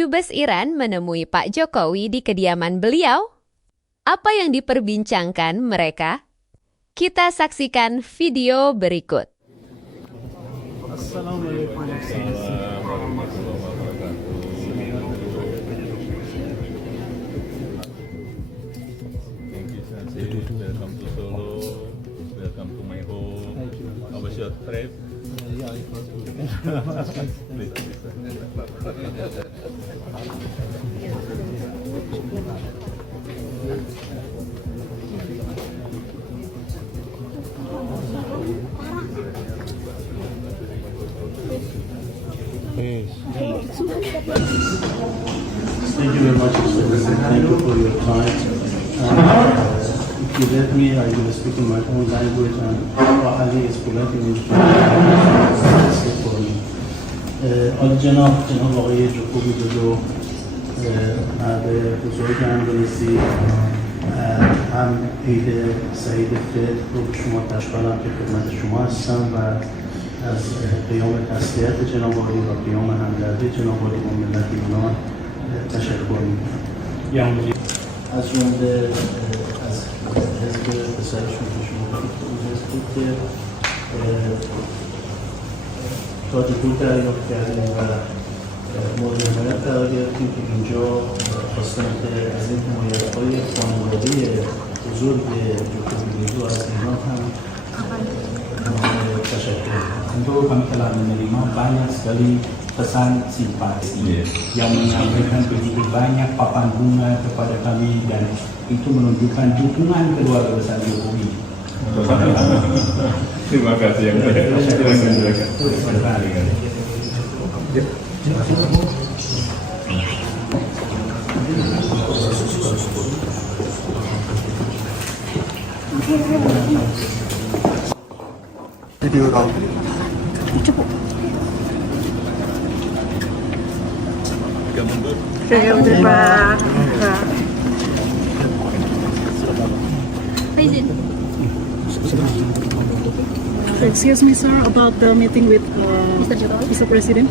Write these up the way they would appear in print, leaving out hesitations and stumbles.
Dubes Iran menemui Pak Jokowi di kediaman beliau. Apa yang diperbincangkan mereka? Kita saksikan video berikut. Assalamualaikum warahmatullahi wabarakatuh. Thank you, Sensei. Welcome to Solo. Welcome to my home. How was your trip? Yeah, it was good. Please. Thank you very much, Mr. President. Thank you for your time. If you let me, I will speak in my own language, and Ali is preventing me to speak for me. جناب آقای جوکووی دودو مرد بزرگ اندونزی، هم عید سعید فطر رو به شما تشکرم که خدمت شما هستم و از قیام تسلیت جناب آقای و قیام همدردی جناب آقای با ملت ایران تشکر می‌کنم. از جمله از حزب پسرشون که شما حزب که تاج دو دریافت کردیم و مورد حمایت قرار گرفتیم که اینجا خواستم که از این حمایت‌های خانواده بزرگ جوکووی دودو از ایران هم تشکر. Tentu kami telah menerima banyak sekali pesan simpati yang menyampaikan begitu banyak papan bunga kepada kami dan itu menunjukkan dukungan keluarga besar Jokowi. Terima kasih yang banyak. Silakan. Saya udah Pak. Excuse me, sir, about the meeting with Mr. President.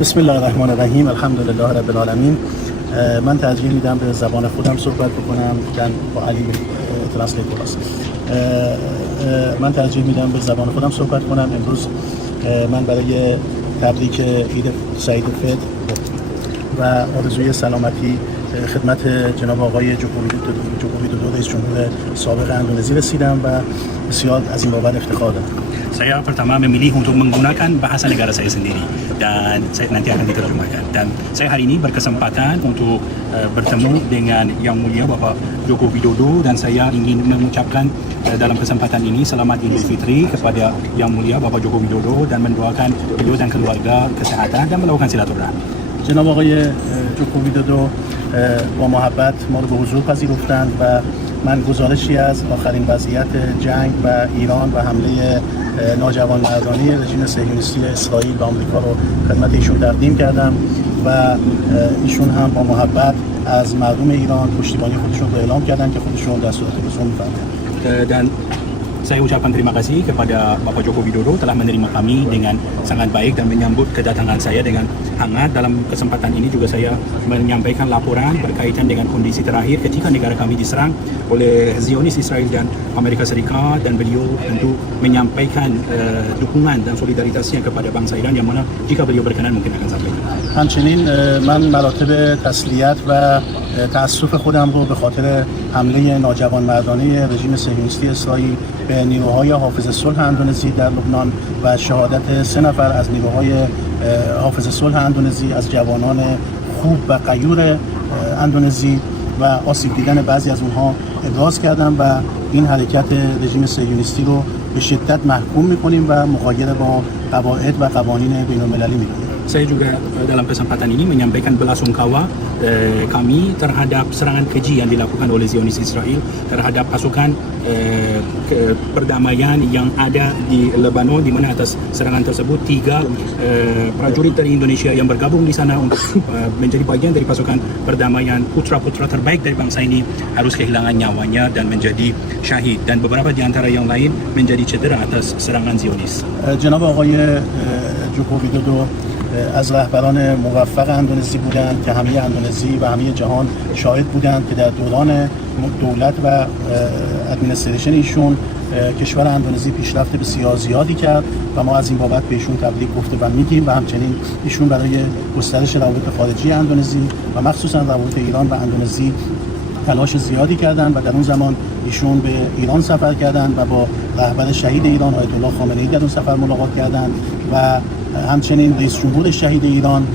بسم الله الرحمن الرحیم. الحمدلله رب العالمین. من ترجیح میدم به زبان خودم صحبت بکنم. با علی ترنسلیتور است. من ترجیح میدم به زبان خودم صحبت کنم. امروز من برای تبریک عید سعید فطر و آرزوی سلامتی خدمت جناب آقای جوکووی دودو رئیس جمهور سابق اندونزی رسیدم و بسیار از این بابت افتخار دارم. Saya pertama memilih untuk menggunakan bahasa negara saya sendiri dan saya nanti akan diterjemahkan. Dan saya hari ini berkesempatan untuk bertemu dengan Yang Mulia Bapak Joko Widodo dan saya ingin mengucapkan dalam kesempatan ini selamat Idul Fitri kepada Yang Mulia Bapak Joko Widodo dan mendoakan beliau dan keluarga kesehatan dan melakukan silaturahmi. جناب آقای جوکووی دودو با محبت ما رو به حضور پذیرفتند و من گزارشی از آخرین وضعیت جنگ و ایران و حمله ناجوانمردانه رژیم صهیونیستی اسرائیل و آمریکا رو خدمت ایشون تقدیم کردم و ایشون هم با محبت از مردم ایران پشتیبانی خودشون رو اعلام کردن که خودشون در صورت لزوم می‌فرمایند. Dan saya ucapkan terima kasih kepada Bapak Joko Widodo telah menerima kami dengan sangat baik dan menyambut kedatangan saya dengan hangat. Dalam kesempatan ini juga saya menyampaikan laporan berkaitan dengan kondisi terakhir ketika negara kami diserang oleh Zionis Israel dan Amerika Serikat dan beliau tentu menyampaikan dukungan dan solidaritasnya kepada bangsa Iran yang mana jika beliau berkenan mungkin akan sampaikan. همچنین من مراتب تسلیت و تأسف خودم رو به خاطر حمله ناجوانمردانه رژیم صهیونیستی اسرائیل به نیروهای حافظ صلح اندونزی در لبنان و شهادت 3 نفر از نیروهای حافظ صلح اندونزی از جوانان خوب و غیور اندونزی و آسیب دیدن بعضی از اونها ابراز کردم و این حرکت رژیم صهیونیستی رو به شدت محکوم می‌کنیم و مغایر با قواعد و قوانین بین‌المللی می‌دونیم. saya juga dalam kesempatan ini menyampaikan belasungkawa kami terhadap serangan keji yang dilakukan oleh Zionis Israel terhadap pasukan perdamaian yang ada di Lebanon, di mana atas serangan tersebut 3 prajurit dari Indonesia yang bergabung di sana untuk menjadi bagian dari pasukan perdamaian, putra-putra terbaik dari bangsa ini harus kehilangan nyawanya dan menjadi syahid, dan beberapa di antara yang lain menjadi cedera atas serangan Zionis. جناب آقای جوکو ویدودو از رهبران موفق اندونزی بودند که همه اندونزی و همه جهان شاهد بودند که در دوران دولت و ادمنستریشن ایشون کشور اندونزی پیشرفت بسیار زیادی کرد و ما از این بابت بهشون تبریک گفته و میگیم و همچنین ایشون برای گسترش روابط خارجی اندونزی و مخصوصا روابط ایران و اندونزی تلاش زیادی کردند و در اون زمان ایشون به ایران سفر کردند و با رهبر شهید ایران آیت الله خامنه‌ای در اون سفر ملاقات کردند و همچنین رئیس جمهور شهید ایران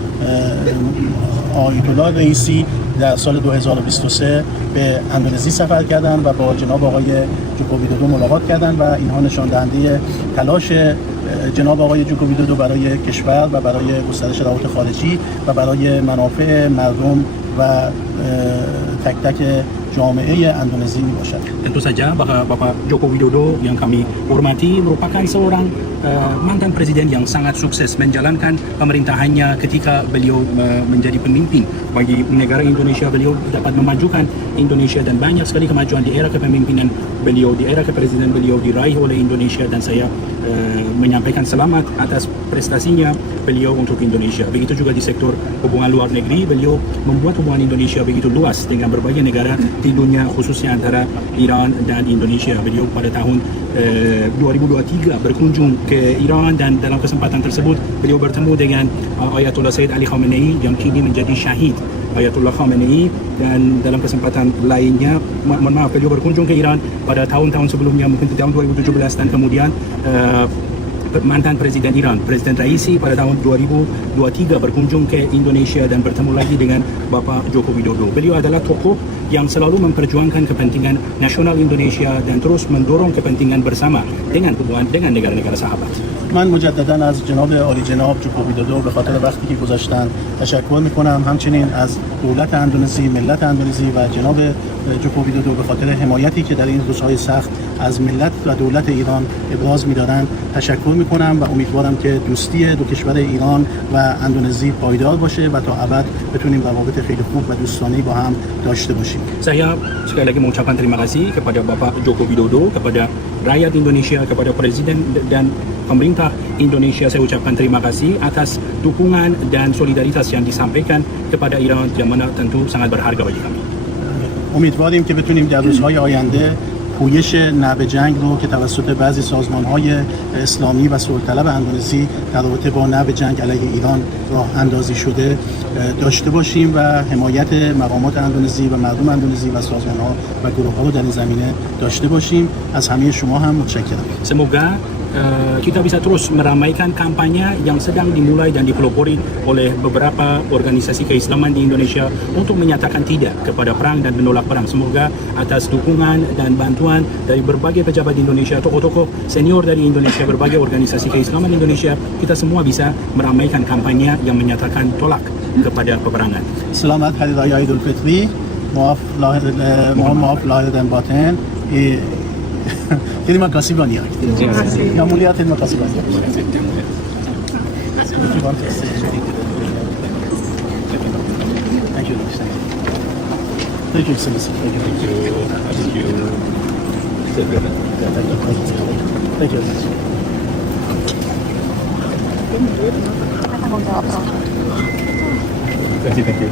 آیت الله رئیسی در سال 2023 به اندونزی سفر کردند و با جناب آقای جوکو ویدودو ملاقات کردند و اینها نشان دهنده تلاش جناب آقای جوکو ویدودو برای کشور و برای گسترش روابط خارجی و برای منافع مردم و تک تک جامعه اندونزی باشد. Tentu saja Bapak Joko Widodo yang kami hormati merupakan seorang mantan presiden yang sangat sukses menjalankan pemerintahannya ketika beliau menjadi pemimpin bagi negara Indonesia. Beliau dapat memajukan Indonesia dan banyak sekali kemajuan di era kepemimpinan beliau, di era kepresiden beliau diraih oleh Indonesia, dan saya menyampaikan selamat atas prestasinya beliau untuk Indonesia. Begitu juga di sektor hubungan luar negeri, beliau membuat hubungan Indonesia begitu luas dengan berbagai negara di dunia, khususnya antara Iran dan Indonesia. Beliau pada tahun 2023 berkunjung ke Iran, dan dalam kesempatan tersebut beliau bertemu dengan Ayatollah Sayyid Ali Khamenei yang kini menjadi syahid Ayatollah Khamenei, dan dalam kesempatan lainnya beliau berkunjung ke Iran pada tahun-tahun sebelumnya, mungkin di tahun 2017, dan kemudian mantan Presiden Iran, Presiden Raisi pada tahun 2023 berkunjung ke Indonesia dan bertemu lagi dengan Bapak Joko Widodo. Beliau adalah tokoh yang selalu memperjuangkan kepentingan nasional Indonesia dan terus mendorong kepentingan bersama dengan hubungan dengan negara-negara sahabat. من مجددا از جناب عالی جناب جوکو ویدودو به خاطر وقتی که گذاشتن تشکر میکنم. همچنین از دولت اندونزی، ملت اندونزی و جناب جوکو ویدودو به خاطر حمایتی که در این روزهای سخت از ملت و دولت ایران ابراز می‌دارند تشکر میکنم و امیدوارم که دوستی دو کشور ایران و اندونزی پایدار باشه و تا ابد بتونیم روابط خیلی خوب و دوستانه با هم داشته باشیم. Saya sekali lagi mengucapkan terima kasih kepada Bapak Joko Widodo, kepada rakyat Indonesia, kepada Presiden dan pemerintah Indonesia. Saya ucapkan terima kasih atas dukungan dan solidaritas yang disampaikan kepada Iran, yang mana tentu sangat berharga bagi kami. امیدواریم که بتونیم در روزهای آینده پویش نعب جنگ رو که توسط بعضی سازمان‌های اسلامی و صلح‌طلب اندونزی در رابطه با نعب جنگ علیه ایران راه اندازی شده داشته باشیم و حمایت مقامات اندونزی و مردم اندونزی و سازمان‌ها و گروه‌ها رو در این زمینه داشته باشیم. از همه شما هم متشکرم. Semoga kita bisa terus meramaikan kampanye yang sedang dimulai dan dipelopori oleh beberapa organisasi keislaman di Indonesia untuk menyatakan tidak kepada perang dan menolak perang. Semoga atas dukungan dan bantuan dari berbagai pejabat di Indonesia, tokoh-tokoh senior dari Indonesia, berbagai organisasi keislaman Indonesia, kita semua bisa meramaikan kampanye yang menyatakan tolak kepada peperangan. Selamat Hari Raya Idul Fitri. Maaf lahir dan batin. Terima kasih banyak. Yang mulia, terima kasih banyak. Thank you. Thank you, Excellency. Thank you. Thank you. Thank you. Thank you.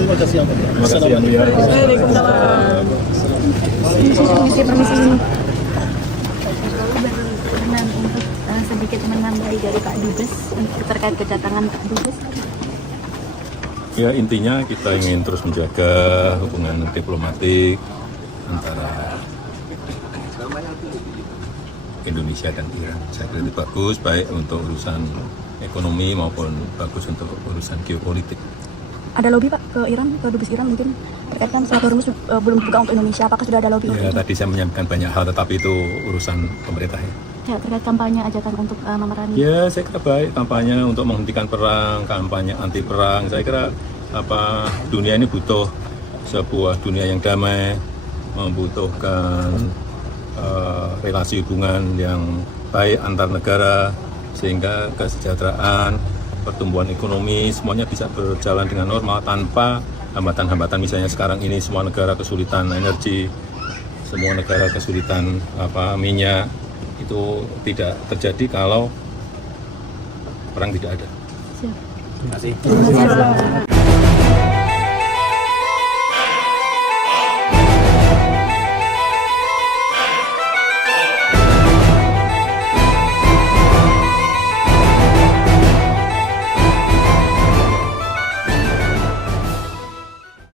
Terima kasih yang mulia. Terima kasih yang mulia. Permisi. Berkenan untuk sedikit menambahi dari Pak Dubes terkait kedatangan Pak Dubes. Ya, intinya kita ingin terus menjaga hubungan diplomatik antara Indonesia dan Iran. Saya kira itu bagus, baik untuk urusan ekonomi maupun bagus untuk urusan geopolitik. Ada lobby, Pak? ke Iran, ke dubes Iran mungkin terkait kan selat Hormuz belum dibuka untuk Indonesia. Apakah sudah ada lobby? Ya, tadi saya menyampaikan banyak hal, tetapi itu urusan pemerintah ya. Ya, terkait kampanye ajakan untuk memerangi. Ya, saya kira baik kampanye untuk menghentikan perang, kampanye anti perang. Saya kira dunia ini butuh sebuah dunia yang damai, membutuhkan relasi hubungan yang baik antar negara sehingga kesejahteraan, pertumbuhan ekonomi semuanya bisa berjalan dengan normal tanpa hambatan-hambatan. Misalnya sekarang ini semua negara kesulitan energi, semua negara kesulitan minyak. Itu tidak terjadi kalau perang tidak ada. Siap. Terima kasih.